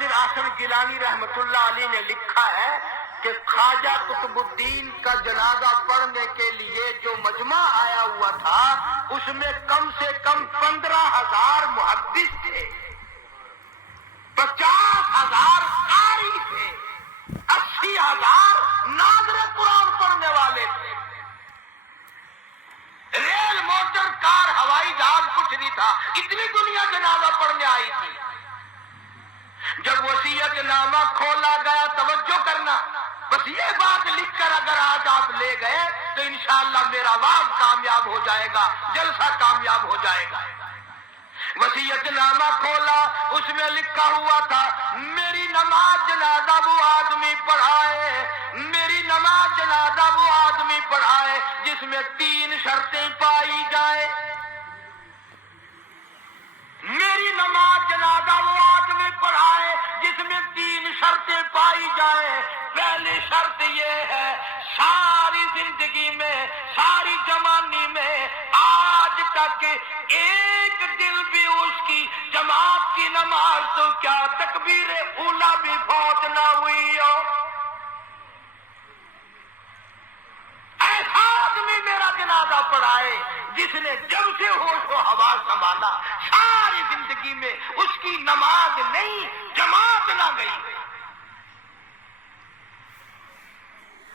قادر حسن گیلانی رحمت اللہ علیہ نے لکھا ہے کہ خواجہ قطب الدین کا جنازہ پڑھنے کے لیے جو مجمع آیا ہوا تھا اس میں کم سے کم 15,000 محدث تھے، 50,000 قاری تھے، 80,000 ناظر قرآن پڑھنے والے تھے۔ ریل، موٹر، کار، ہوائی جہاز کچھ نہیں تھا، اتنی دنیا جنازہ پڑھنے آئی تھی۔ جب وصیت نامہ کھولا گیا، توجہ کرنا، بس یہ بات لکھ کر اگر آج آپ لے گئے تو انشاءاللہ میرا واز کامیاب ہو جائے گا، جلسہ کامیاب ہو جائے گا۔ وصیت نامہ کھولا، اس میں لکھا ہوا تھا میری نماز جنازہ وہ آدمی پڑھائے، میری نماز جنازہ وہ آدمی پڑھائے جس میں 3 شرطیں پائی جائیں۔ میری نماز جنازہ وہ آدمی پڑھائے جس میں 3 شرطیں پائی جائیں۔ پہلی شرط یہ ہے ساری زندگی میں، ساری جوانی میں آج تک ایک دن بھی اس کی جماعت کی نماز تو کیا تکبیر اولا بھی فوت نہ ہوئی ہو۔ ایسا آدمی میرا جنازہ پڑھائے جس نے جب سے ہوش و حواس سنبھالا ساری زندگی میں اس کی نماز نہیں، جماعت نہ گئی۔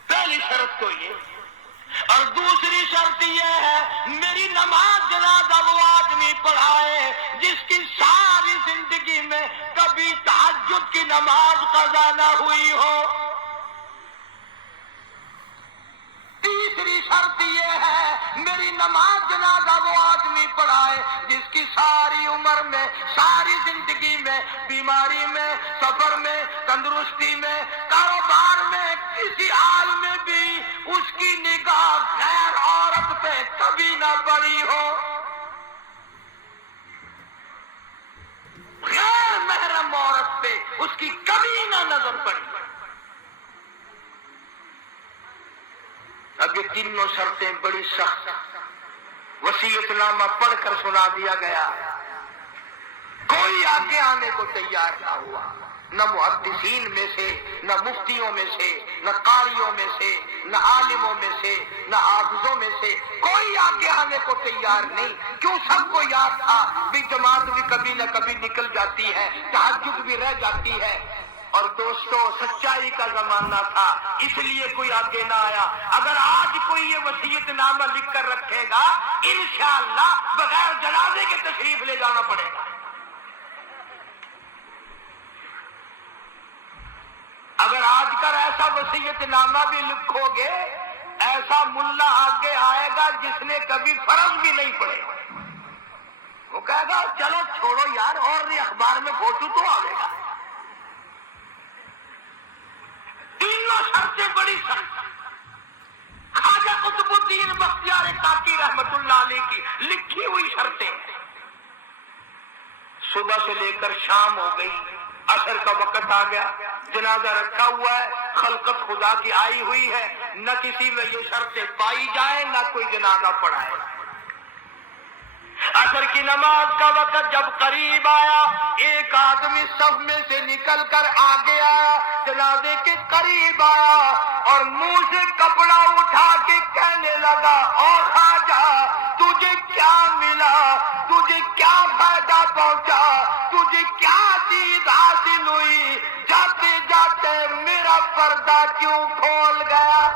پہلی شرط تو یہ، اور دوسری شرط یہ ہے میری نماز جنازہ وہ آدمی پڑھائے جس کی ساری زندگی میں کبھی تہجد کی نماز قضا نہ ہوئی ہو۔ تیسری شرط یہ ہے میری نماز جنازہ وہ آدمی پڑھائے جس کی ساری عمر میں، ساری زندگی میں، بیماری میں، سفر میں، تندرستی میں، کاروبار میں، کسی حال میں بھی اس کی نگاہ غیر عورت پہ کبھی نہ پڑی ہو، غیر محرم عورت پہ اس کی کبھی نہ نظر پڑی۔ اب یہ تینوں شرطیں بڑی سخت، وصیت نامہ پڑھ کر سنا دیا گیا، کوئی آگے آنے کو تیار نہ ہوا، نہ محدثین میں سے، نہ مفتیوں میں سے، نہ قاریوں میں سے، نہ عالموں میں سے، نہ حافظوں میں سے، کوئی آگے آنے کو تیار نہیں۔ کیوں؟ سب کو یاد تھا بھی جماعت بھی کبھی نہ کبھی نکل جاتی ہے، تہجد بھی رہ جاتی ہے، اور دوستو سچائی کا زمانہ تھا اس لیے کوئی آگے نہ آیا۔ اگر آج کوئی یہ وصیت نامہ لکھ کر رکھے گا انشاءاللہ بغیر جنازے کے تشریف لے جانا پڑے گا۔ اگر آج کر ایسا وصیت نامہ بھی لکھو گے، ایسا ملا آگے آئے گا جس نے کبھی فرض بھی نہیں پڑے، وہ کہے گا چلو چھوڑو یار، اور نہیں اخبار میں فوٹو تو آئے گا۔ تینوں شرطیں بڑی سخت، خواجہ قطب الدین بختیار کاکی رحمت اللہ علیہ کی لکھی ہوئی شرطیں۔ صبح سے لے کر شام ہو گئی، عصر کا وقت آ گیا، جنازہ رکھا ہوا ہے، خلقت خدا کی آئی ہوئی ہے، نہ کسی میں یہ شرطیں پائی جائیں، نہ کوئی جنازہ پڑھائے۔ عصر کی نماز کا وقت جب قریب آیا، ایک آدمی صف میں سے نکل کر آگے آیا، جنازے کے قریب آیا اور منہ سے کپڑا اٹھا کے کہنے لگا او خواجہ تجھے کیا ملا، تجھے کیا فائدہ پہنچا، تجھے کیا چیز حاصل ہوئی، جاتے جاتے میرا پردہ کیوں کھول گیا۔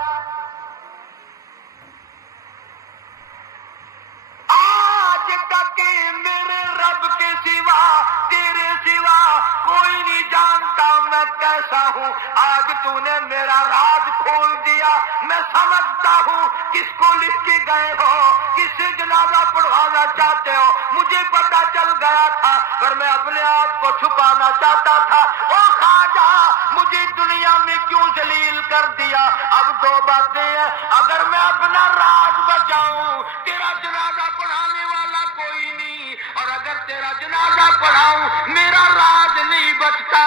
آج تک میرے رب کے سوا، تیرے سوا کوئی نہیں جانتا میں کیسا ہوں، آج تو نے میرا راز کھول دیا، میں سمجھتا ہوں کس کو لکھ کے گئے ہو، کس سے جنازہ پڑھوانا چاہتے ہو، مجھے پتا چل گیا تھا پر میں اپنے آپ کو چھپانا چاہتا تھا۔ او خواجہ مجھے دنیا میں کیوں ذلیل کر دیا؟ اب 2 باتیں ہیں، اگر میں اپنا راز بچاؤں تیرا جنازہ پڑھانے والا کوئی نہیں، اور اگر تیرا جنازہ پڑھاؤں میرا راز نہیں بچتا۔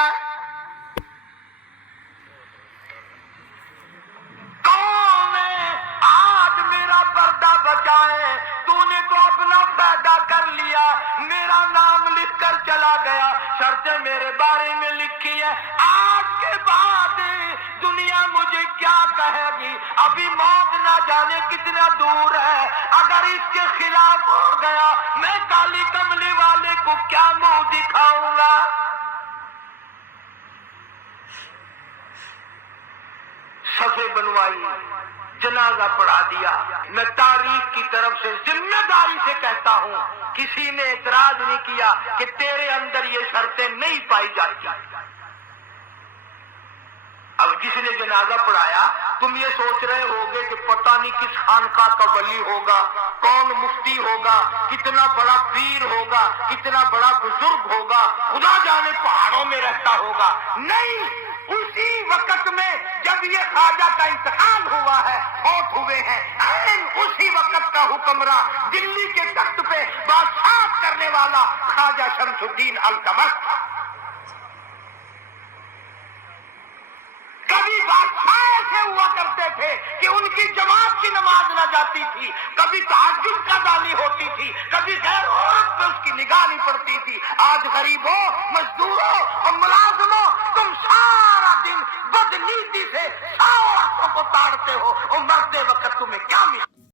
کون ہے آج میرا پردہ بچائے؟ تو نے تو اپنا فائدہ کر لیا، میرا نام لکھ کر چلا گیا، کرتے میرے بارے میں لکھی ہے، آج کے بعد دنیا مجھے کیا کہے گی، ابھی موت نہ جانے کتنا دور ہے، اگر اس کے خلاف ہو گیا میں کالی کملی والے کو کیا منہ دکھاؤں گا۔ صفے بنوائی، جنازہ پڑھا دیا۔ میں تاریخ کی طرف سے ذمہ داری سے کہتا ہوں، کسی نے اعتراض نہیں کیا کہ تیرے اندر یہ شرطیں نہیں پائی جاتی۔ اب جس نے جنازہ پڑھایا، تم یہ سوچ رہے ہوگے کہ پتہ نہیں کس خانقاہ کا ولی ہوگا، کون مفتی ہوگا، کتنا بڑا پیر ہوگا، کتنا بڑا بزرگ ہوگا، خدا جانے پہاڑوں میں رہتا ہوگا۔ نہیں، اسی وقت میں جب یہ خواجہ کا انتقال ہوا ہے، فوت ہوئے ہیں، اسی وقت کا حکمراں دلی کے تخت پہ بادشاہ کرنے والا خواجہ شمس الدین التمش۔ کبھی بادشاہ ایسے ہوا کرتے تھے کہ ان کی جماعت کی نماز نہ جاتی تھی، کبھی تہجد کا دانی ہوتی تھی، کبھی غیر عورت پہ اس کی نگاہ نہیں پڑتی تھی۔ آج غریبوں، مزدوروں اور ملازموں، تم سارا دن بدنیتی سے عورتوں کو تاڑتے ہو اور مرتے وقت